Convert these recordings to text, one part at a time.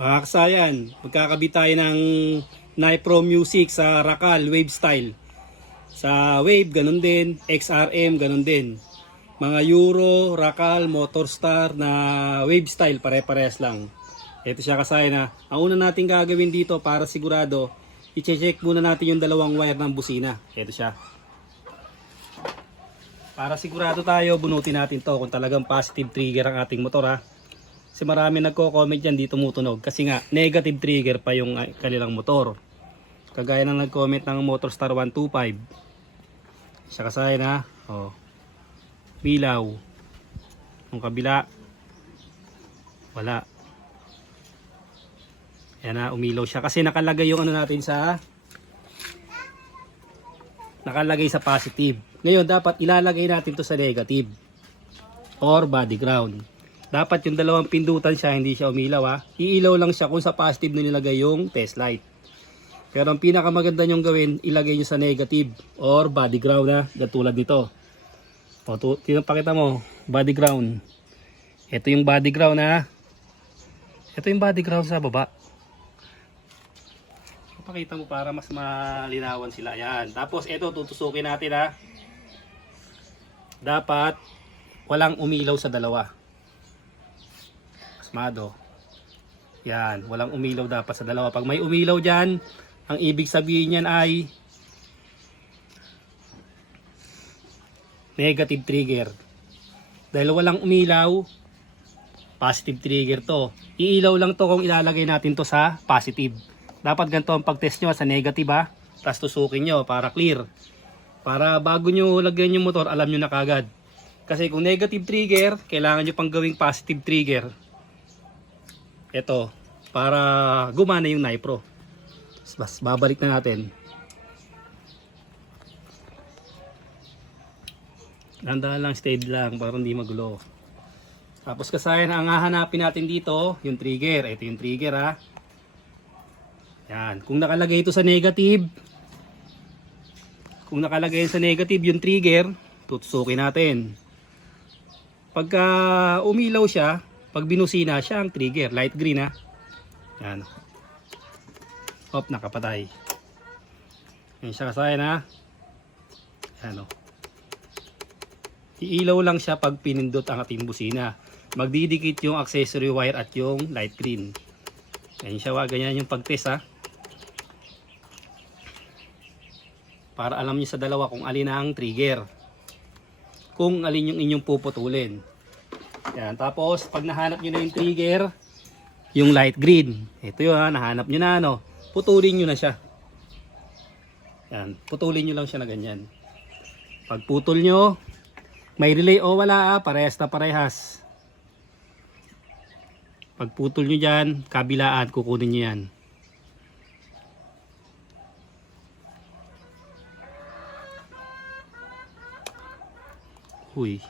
Mga kasayan, magkakabit tayo ng Nipro Music sa Racal Wave Style. Sa Wave, ganun din. XRM, ganun din. Mga Euro, Racal, Motorstar na Wave Style, pare-parehas lang. Ito siya kasayan na. Ang una natin gagawin dito para sigurado, i-check muna natin yung dalawang wire ng busina. Ito siya. Para sigurado tayo, bunutin natin to kung talagang positive trigger ang ating motor ha. Kasi marami nagko-comment dyan, di tumutunog. Kasi nga, negative trigger pa yung kanilang motor. Kagaya ng nag-comment ng Motorstar 125. Siya kasayan ha. Oh. Milaw. Yung kabila. Wala. Yan na, umilaw siya. Kasi nakalagay yung ano natin sa... Nakalagay sa positive. Ngayon, dapat ilalagay natin to sa negative. Or body ground. Dapat yung dalawang pindutan siya, hindi siya umilaw ha. Iilaw lang siya kung sa positive na nilagay yung test light. Pero ang pinakamaganda nyong gawin, ilagay nyo sa negative or body ground ha. Tulad nito. O, pakita mo, body ground. Ito yung body ground ha. Ito yung body ground sa baba. Pakita mo para mas malinawan sila. Yan. Tapos ito, tutusukin natin ha. Dapat walang umilaw sa dalawa. Asmado. Yan, walang umilaw dapat sa dalawa. Pag may umilaw dyan, ang ibig sabihin niyan ay negative trigger. Dahil walang umilaw, positive trigger to. Iilaw lang to kung ilalagay natin to sa positive. Dapat ganito ang pag-test nyo sa negative ha. Tapos tusukin nyo para clear. Para bago nyo lagyan yung motor, alam nyo na kagad. Kasi kung negative trigger, kailangan nyo pang gawing positive trigger. Ito, para gumana yung Nipro. Bas, babalik na natin. Dahan-dahan lang, steady lang para hindi magulo. Tapos kasayan, ang hahanapin natin dito, yung trigger. Ito yung trigger ha. Yan, kung nakalagay ito sa negative, yung trigger, tutusukin natin. Pagka umilaw siya, pag binusina siya ang trigger, light green ha. Yan. Hop, nakapatay. Yan siya kasayan ha. Yan o. Iilaw lang siya pag pinindot ang ating busina. Magdidikit yung accessory wire at yung light green. Yan siya, ganyan yung pag-test ha. Para alam niyo sa dalawa kung alin ang trigger. Kung alin yung inyong puputulin. Yan, tapos pag nahanap niyo na yung trigger, yung light green. Ito yun ha, nahanap niyo na ano. Putulin niyo na siya. Yan, putulin niyo lang siya na ganyan. Pag putol niyo, may relay o wala ha, parehas na parehas. Pag putol niyo dyan, kabilaan, kukunin niyo yan. Uy,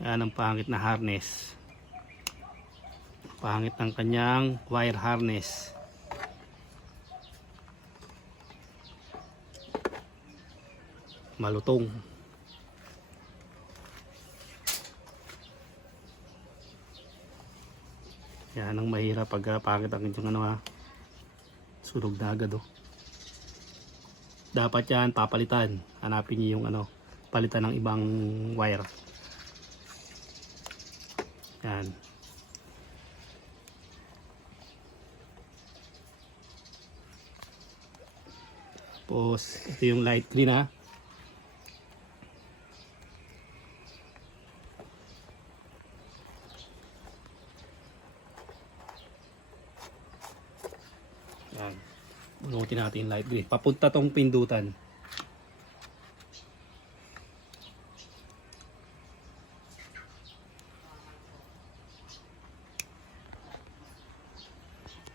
yan ang pangit na harness. Pangit ng kanyang wire harness. Malutong. Yan ang mahirap pag pangit ang kanyang ano ha. Sunog na agad oh. Dapat yan papalitan. Hanapin niyo yung ano, palitan ng ibang wire. Yan. Tapos ito yung light green ha. Yan. Bunutin natin yung light green. Papunta tong pindutan.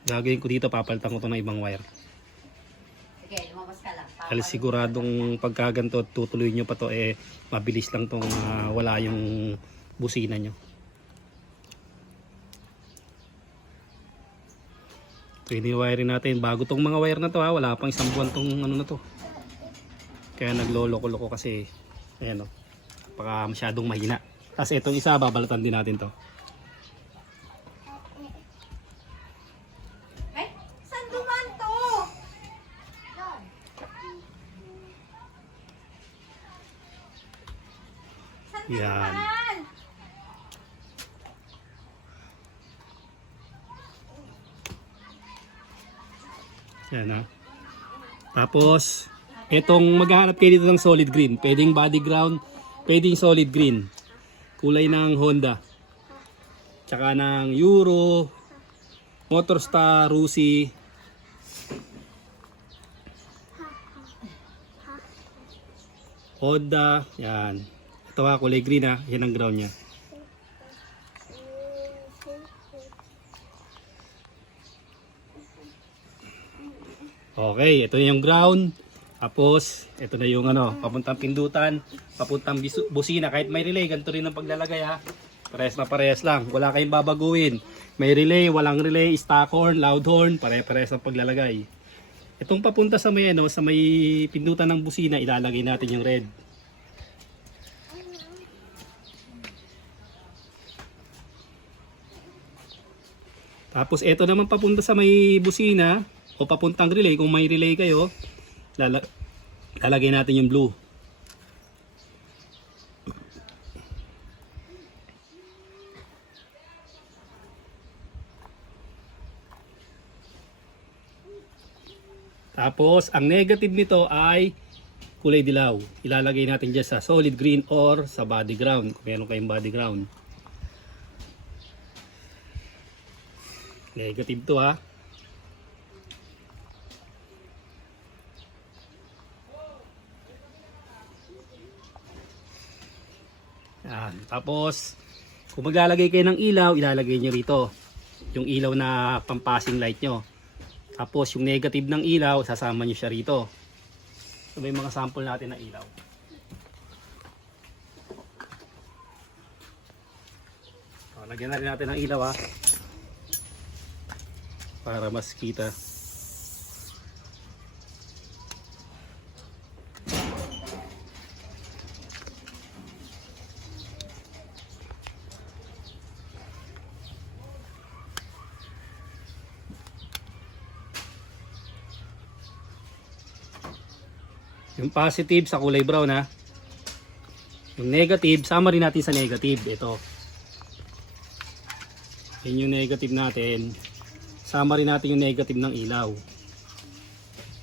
Gagawin ko dito, papalitan ko ito ng ibang wire. Sige, lumabas ka lang. Dahil siguradong pagkaganto, tutuloy nyo pa to, mabilis lang tong wala yung busina nyo. So, ini-wiring natin. Bago tong mga wire na to ha, wala pang isang buwan tong ano na to. Kaya nagloloko-loko kasi, ayan o, baka masyadong mahina. Tapos itong isa, babalatan din natin to. Yan. Yan ha. Tapos, itong maghahanap kayo dito ng solid green. Pwedeng body ground, pwedeng solid green. Kulay ng Honda. Tsaka ng Euro, Motorstar, Rusi. Honda, yan. Ito ha, kulay green ha. Yan ang ground niya. Okay, ito na yung ground. Tapos, ito na yung papuntang pindutan, papuntang busina. Kahit may relay, ganito rin ang paglalagay ha. Parehas na parehas lang. Wala kayong babaguhin. May relay, walang relay, stock horn, loud horn, parehas ang paglalagay. Itong papunta sa may, sa may pindutan ng busina, ilalagay natin yung red. Tapos, ito naman papunta sa may busina, o papuntang relay, kung may relay kayo, lalagay natin yung blue. Tapos, ang negative nito ay kulay dilaw. Ilalagay natin dyan sa solid green or sa body ground, kung meron kayong body ground. Negative to ha. Yan. Tapos, kung maglalagay kayo ng ilaw, ilalagay nyo rito. Yung ilaw na pampasing light nyo. Tapos, yung negative ng ilaw, sasama nyo siya rito. So, may mga sample natin na ilaw. So, lagyan na rin natin ng ilaw ha. Para mas kita. Yung positive sa kulay brown ha. Yung negative, sama rin natin sa negative. Ito. Yan yung negative natin. Sama rin natin yung negative ng ilaw.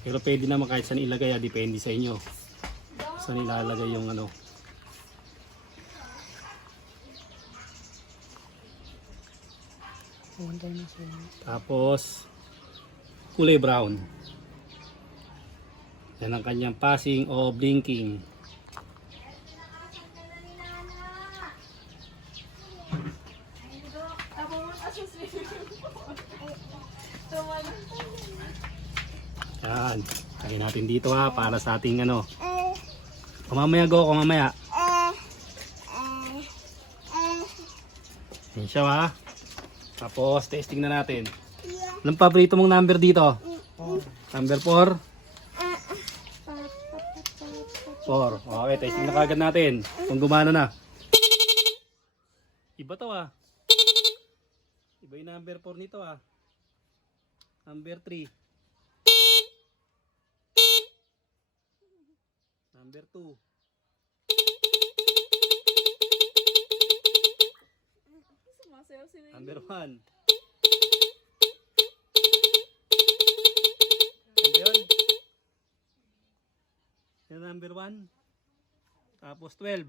Pero pwede naman kahit saan ilagay, depende sa inyo. Saan ilalagay yung Tapos, kulay brown. Yan ang kanyang passing o blinking. Yan. Kaya natin dito ha, para sa ating Mamaya go ako mamaya. Yan siya ha. Tapos testing na natin. Anong paborito mong number dito? Number 4? 4. Okay, testing na kagad natin. Kung gumana na. Iba to ah. Iba yung number 4 nito ah. Number 3. Number 2. Number 1. Ano yun? Yung number 1. Tapos 12.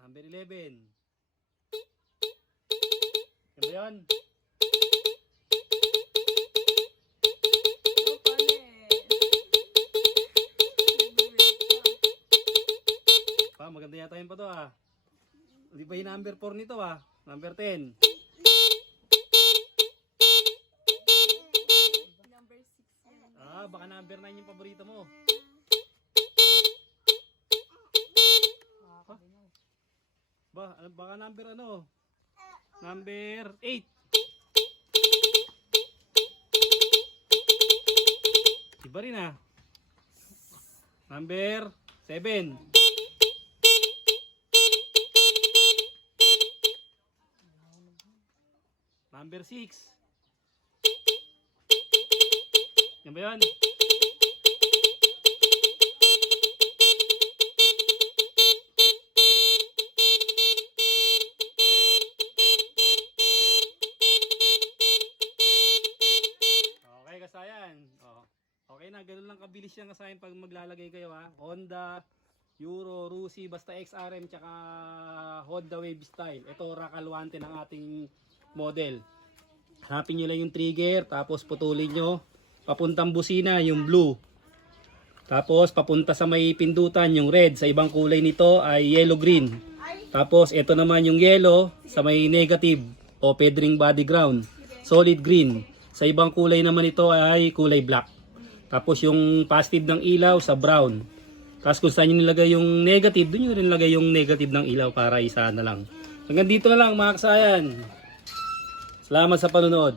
Number 11. Ano ba yun? Maganda yata yun pa to ah. Hindi ba yung number 4 nito ah? Number 10. Number 6 Ah, baka number 9 yung paborito mo. Huh? Baka number Number 8. Iba rin ah. Number 7. Number 6. Yan ba yun? Okay, kasayan. Oh. Okay na, ganun lang kabilis yan kasayan pag maglalagay kayo ha. Honda, Euro, Rusi, basta XRM, tsaka Honda Wave Style. Ito, Rakalwante ng ating model. Hanapin nyo lang yung trigger, tapos putulin nyo. Papuntang busina, yung blue. Tapos papunta sa may pindutan, yung red. Sa ibang kulay nito ay yellow-green. Tapos ito naman yung yellow sa may negative o pedring body ground. Solid green. Sa ibang kulay naman ito ay kulay black. Tapos yung positive ng ilaw sa brown. Tapos kung saan nyo nilagay yung negative, doon nyo rin nilagay yung negative ng ilaw para isa na lang. Hanggang dito na lang mga kasayan. Salamat sa panonood.